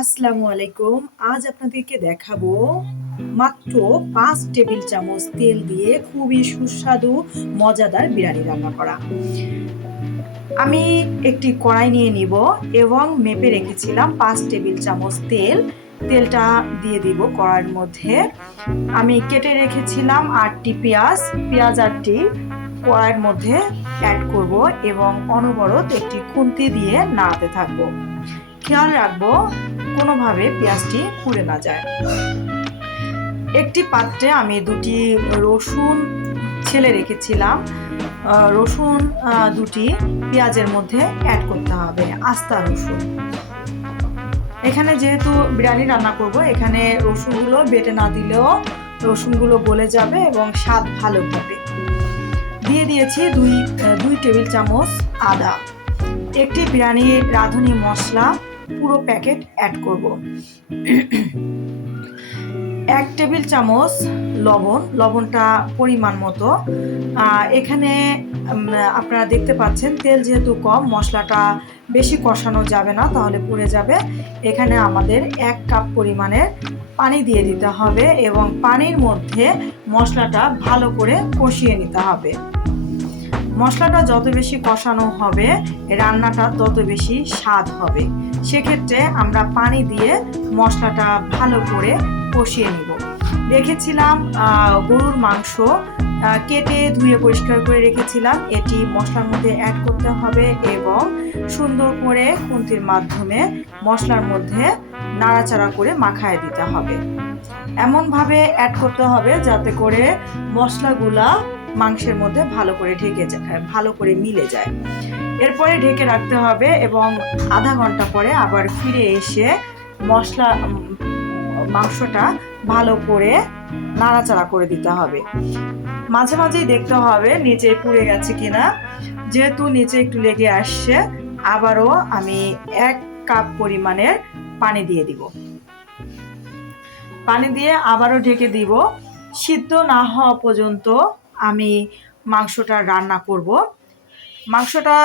আসসালামু আলাইকুম। আজ আপনাদেরকে দেখাবো মাত্র ৫ টেবিল চামচ তেল দিয়ে খুবই সুস্বাদু মজাদার বিরিয়ানি রান্না করা। আমি একটি কড়াই নিয়ে নিব এবং মেপে রেখেছিলাম ৫ টেবিল চামচ তেল। তেলটা দিয়ে দিব কড়াইয়ের মধ্যে। আমি কেটে রেখেছিলাম ৮টি পেঁয়াজ। পেঁয়াজ ৮টি কড়াইয়ের মধ্যে অ্যাড করব এবং অনবরত একটি খুন্তি দিয়ে নাড়াতে থাকবো। খেয়াল রাখবো কোনোভাবে পেঁয়াজটি পুড়ে না যায়। একটি পাত্রে আমি ২টি রসুন ছেলে রেখেছিলাম। রসুন ২টি পেঁয়াজের মধ্যে অ্যাড করতে হবে, আস্তা রসুন। এখানে যেহেতু বিরিয়ানি রান্না করব, এখানে রসুনগুলো বেটে না দিলেও রসুনগুলো গলে যাবে এবং স্বাদ ভালো হবে। দিয়ে দিয়েছি ২ টেবিল চামচ আদা। একটি বিরিয়ানি রাঁধুনি মশলা পুরো প্যাকেট অ্যাড করব। ১ টেবিল চামচ লবণ, লবণটা পরিমাণ মতো। এখানে আপনারা দেখতে পাচ্ছেন তেল যেহেতু কম, মশলাটা বেশি কষানো যাবে না, তাহলে পুড়ে যাবে। এখানে আমাদের ১ কাপ পরিমাণের পানি দিয়ে দিতে হবে এবং পানির মধ্যে মশলাটা ভালো করে কষিয়ে নিতে হবে। মশলাটা যত বেশি কষানো হবে রান্নাটা তত বেশি স্বাদ হবে। সেক্ষেত্রে আমরা পানি দিয়ে মশলাটা ভালো করে কষিয়ে নিব। রেখেছিলাম গরুর মাংস, কেটে ধুয়ে পরিষ্কার করে রেখেছিলাম। এটি মশলার মধ্যে অ্যাড করতে হবে এবং সুন্দর করে খুন্তির মাধ্যমে মশলার মধ্যে নাড়াচাড়া করে মাখায় দিতে হবে। এমনভাবে অ্যাড করতে হবে যাতে করে মশলাগুলা মাংসের মধ্যে ভালো করে ঢেকে যায়, ভালো করে মিলে যায়। এরপরে ঢেকে রাখতে হবে এবং আধা ঘন্টা পরে আবার ফিরে এসে মাংসটা ভালো করে নাড়াচাড়া করে দিতে হবে। মাঝে মাঝেই দেখতে হবে নিচে পুড়ে গেছে কিনা। যেহেতু নিচে একটু লেগে আসছে, আবারও আমি ১ কাপ পরিমাণের পানি দিয়ে দিব। পানি দিয়ে আবারও ঢেকে দিব। সিদ্ধ না হওয়া পর্যন্ত আমি মাংসটা রান্না করব। মাংসটা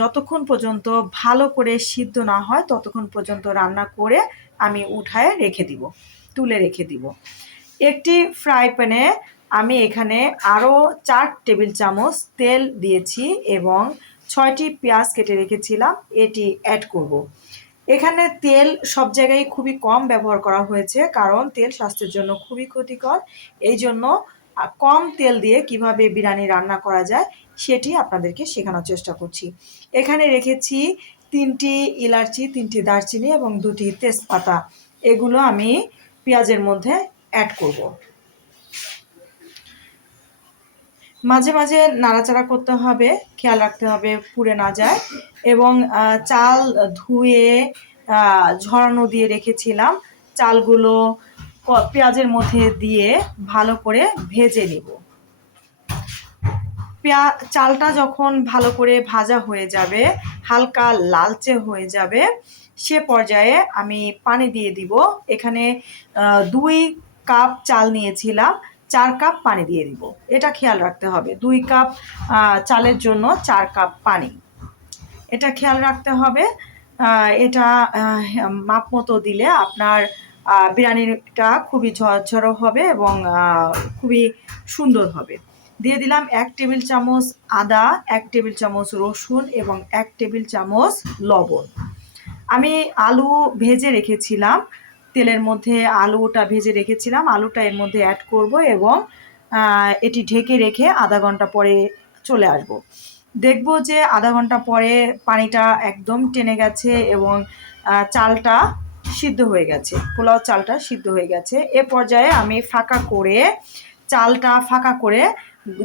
যতক্ষণ পর্যন্ত ভালো করে সিদ্ধ না হয় ততক্ষণ পর্যন্ত রান্না করে আমি উঠায় রেখে দিব, তুলে রেখে দিব। একটি ফ্রাই প্যানে আমি এখানে আরও ৪ টেবিল চামচ তেল দিয়েছি এবং ৬টি পেঁয়াজ কেটে রেখেছিলাম, এটি অ্যাড করব। এখানে তেল সব জায়গায় খুবই কম ব্যবহার করা হয়েছে, কারণ তেল স্বাস্থ্যের জন্য খুবই ক্ষতিকর। এই জন্য কম তেল দিয়ে কিভাবে বিরিয়ানি রান্না করা যায় সেটি আপনাদেরকে শেখানোর চেষ্টা করছি। এখানে রেখেছি ৩টি ইলাচি, ৩টি দারচিনি এবং ২টি তেজপাতা। এগুলো আমি পেঁয়াজের মধ্যে অ্যাড করব। মাঝে মাঝে নাড়াচাড়া করতে হবে, খেয়াল রাখতে হবে পুড়ে না যায়। এবং চাল ধুয়ে ঝরানো দিয়ে রেখেছিলাম, চালগুলো পেঁয়াজের মধ্যে দিয়ে ভালো করে ভেজে নিব। চালটা যখন ভালো করে ভাজা হয়ে যাবে, হালকা লালচে হয়ে যাবে, সে পর্যায়ে আমি পানি দিয়ে দিব। এখানে ২ কাপ চাল নিয়েছিলাম, ৪ কাপ পানি দিয়ে দিব। এটা খেয়াল রাখতে হবে, ২ কাপ চালের জন্য ৪ কাপ পানি, এটা খেয়াল রাখতে হবে। এটা মাপ মতো দিলে আপনার বিরিয়ানিটা খুবই ঝরঝরো হবে এবং খুবই সুন্দর হবে। দিয়ে দিলাম ১ টেবিল চামচ আদা, ১ টেবিল চামচ রসুন এবং ১ টেবিল চামচ লবণ। আমি আলু ভেজে রেখেছিলাম, তেলের মধ্যে আলুটা ভেজে রেখেছিলাম, আলুটা এর মধ্যে অ্যাড করব এবং এটি ঢেকে রেখে আধা ঘন্টা পরে চলে আসব। দেখব যে আধা ঘন্টা পরে পানিটা একদম টেনে গেছে এবং চালটা সিদ্ধ হয়ে গেছে, পোলাও চালটা সিদ্ধ হয়ে গেছে। এ পর্যায়ে আমি চালটা ফাঁকা করে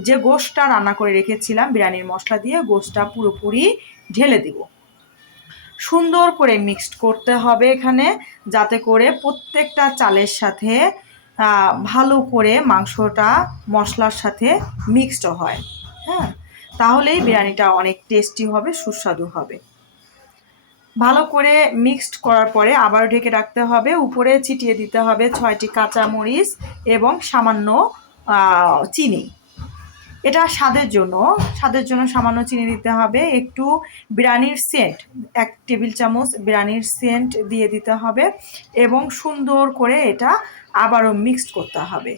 যে গোশটা রান্না করে রেখেছিলাম বিরিয়ানির মশলা দিয়ে, গোশটা পুরোপুরি ঢেলে দিব। সুন্দর করে মিক্সড করতে হবে এখানে, যাতে করে প্রত্যেকটা চালের সাথে ভালো করে মাংসটা মশলার সাথে মিক্সড হয়। হ্যাঁ, তাহলেই বিরিয়ানিটা অনেক টেস্টি হবে, সুস্বাদু হবে। ভালো করে মিক্সড করার পরে আবার ঢেকে রাখতে হবে। উপরে ছিটিয়ে দিতে হবে ৬টি কাঁচামরিচ এবং সামান্য চিনি। এটা স্বাদের জন্য সামান্য চিনি দিতে হবে, একটু বিরিয়ানির সেন্ট 1 টেবিল চামচ বিরিয়ানির সেন্ট দিয়ে দিতে হবে এবং সুন্দর করে এটা আবারও মিক্সড করতে হবে।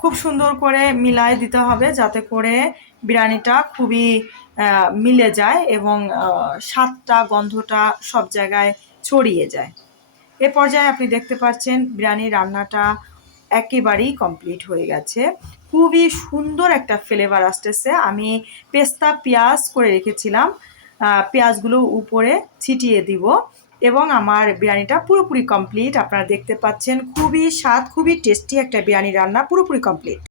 খুব সুন্দর করে মিলায় দিতে হবে যাতে করে বিরিয়ানিটা খুবই মিলে যায় এবং স্বাদটা গন্ধটা সব জায়গায় ছড়িয়ে যায়। এ পর্যায়ে আপনি দেখতে পাচ্ছেন বিরিয়ানি রান্নাটা একেবারেই কমপ্লিট হয়ে গেছে। খুবই সুন্দর একটা ফ্লেভার আসতেছে। আমি পেস্তা পেঁয়াজ করে রেখেছিলাম, পেঁয়াজগুলো উপরে ছিটিয়ে দিব এবং আমার বিরিয়ানিটা পুরোপুরি কমপ্লিট। আপনারা দেখতে পাচ্ছেন খুবই স্বাদ, খুবই টেস্টি একটা বিরিয়ানি রান্না পুরোপুরি কমপ্লিট।